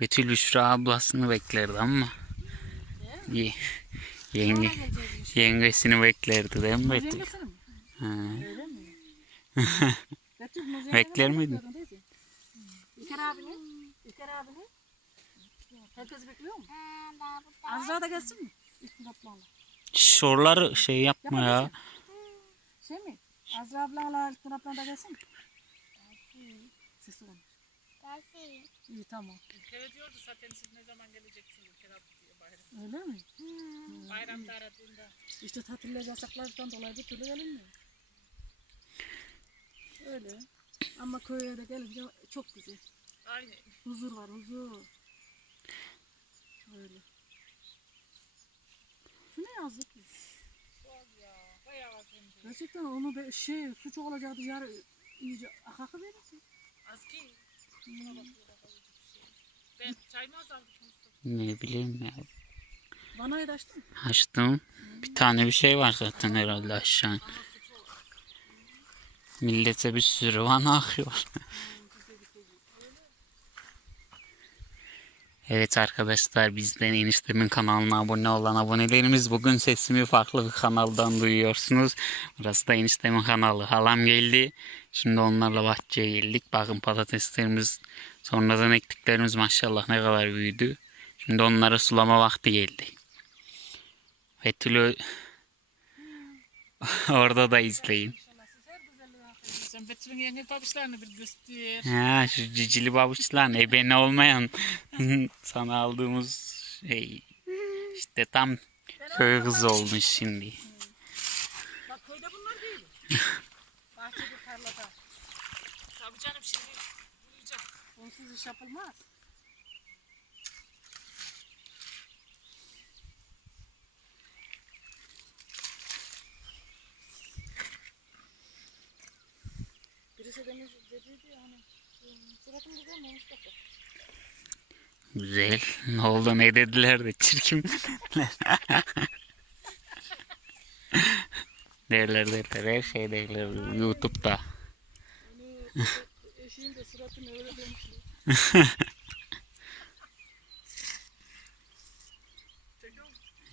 Betül Büşra ablasını beklerdi ama. Ye, yenge, yengesini beklerdi değil mi Betül? Ha. Bekler miydin? İlker abini? İlker abini? Herkes bekliyor mu? Azra da gelsin mi? Şorlar şey yapma ya. Şey mi? Azra ablanla ilk toplamda gelsin mi? Sesi olmuş. İyi tamam. Evet diyordu zaten siz ne zaman geleceksiniz Ülker abi diye bayram. Öyle mi? Bayramda aradığında. İşte tatiller yasaklardan dolayı bir türlü gelinmiyor. Öyle. Ama köye de gelince çok güzel. Aynı. Huzur var, huzur. Öyle. Şu ne yazdık ki? Soğuk ya. Bayağı az hem de. Gerçekten onu be, şey, su çok olacaktı yarı iyice akakı verirsin. Az ki. Şey. Ben çay mı azaldık? Ne bileyim ya. Vanayı da açtın mı? Açtım. Bir tane bir şey var zaten herhalde aşağı. Millete bir sürü vana akıyor. Evet arkadaşlar bizden eniştemin kanalına abone olan abonelerimiz bugün sesimi farklı bir kanaldan duyuyorsunuz. Burası da eniştemin kanalı. Halam geldi. Şimdi onlarla bahçeye geldik. Bakın patateslerimiz sonradan ektiklerimiz maşallah ne kadar büyüdü. Şimdi onlara sulama vakti geldi. Betül'ü orada da izleyin. Sen Betül'ün yeni babişlerini bir göster. Ha şu cicili babuçlar ebene olmayan sana aldığımız şey işte tam köy kızı olmuş şimdi. Bak köyde bunlar değil. Bahçede, tarlada. Tabii canım şimdi uyuyacak. Onsuz iş yapılmaz. Demiş dediydi ya hani suratım güzel mi Mustafa? Güzel. Ne oldu ne dediler de çirkin derler derler her şey derler YouTube'da. Onu eşiğin de suratını öyle demişler.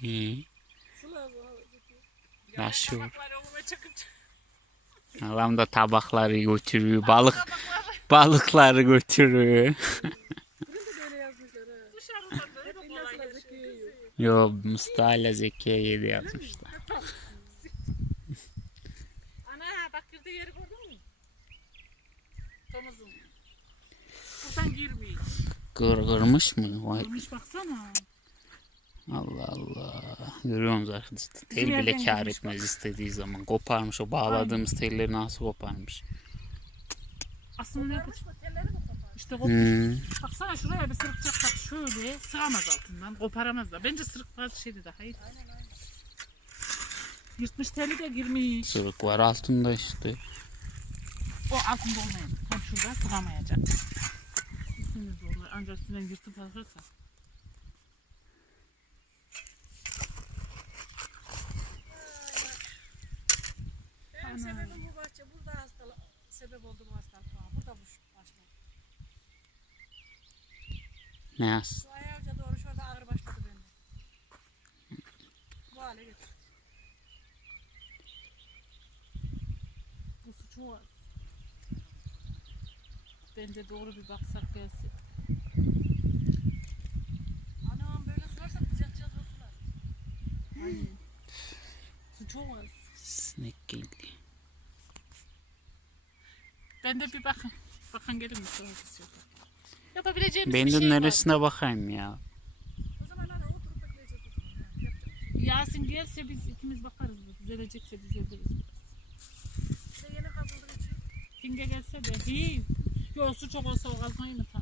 İyi. Sıla bu. Adam da tabakları götürüyor. Balık balıkları götürüyor. Yo Mustafa ile Zekiye yedi yazmışlar. Ana bak girdiği yeri gördün mü? Domuzun. Buradan girmiyor. Kır, kırmış mı? Vay Olmuş baksana. Allah Allah. Görüyor musunuz arkadaşlar? Tel bile yerden kar etmez istediği zaman. Koparmış o bağladığımız telleri nasıl koparmış. Aslında ne yapacak? İşte o Hmm. Baksana şuraya bir sırık çaksak şöyle sığamaz altından koparamaz da. Bence sırık bazı şeydi daha iyi. Yırtmış teli de girmiş. Sırık var altında işte. O altında olmayan. Tam şurada sığamayacak. Üstünde zorla. Ancak üstünden yırtıp alırsa. Benim sebebim bu bahçe. Burada hastalık. Sebep oldu bu hastalık. Burada bu başladı. Ne yaz? Şu ayağı uca doğru şurada ağrı başladı bende. Bu hale getir. Bu suçu var. Bence doğru bir baksak gelsin. Anam böyle sularsak biz yatacağız o sular. Aynen. Suçu var. Sinek geldi. Ben de bir bakın. Bakın gelin mi? Yapabileceğimiz Ben bir de şey var. neresine bakayım ya. O zaman hani oturup bekleyeceğiz o zaman. Yani yapacak bir şey. Yasin gelse biz ikimiz bakarız. Düzelecekse düzeliriz. İşte yeni kazıldığı için. Finge gelse de. Hi. Yok su çok olsa o kazmayı mı tam?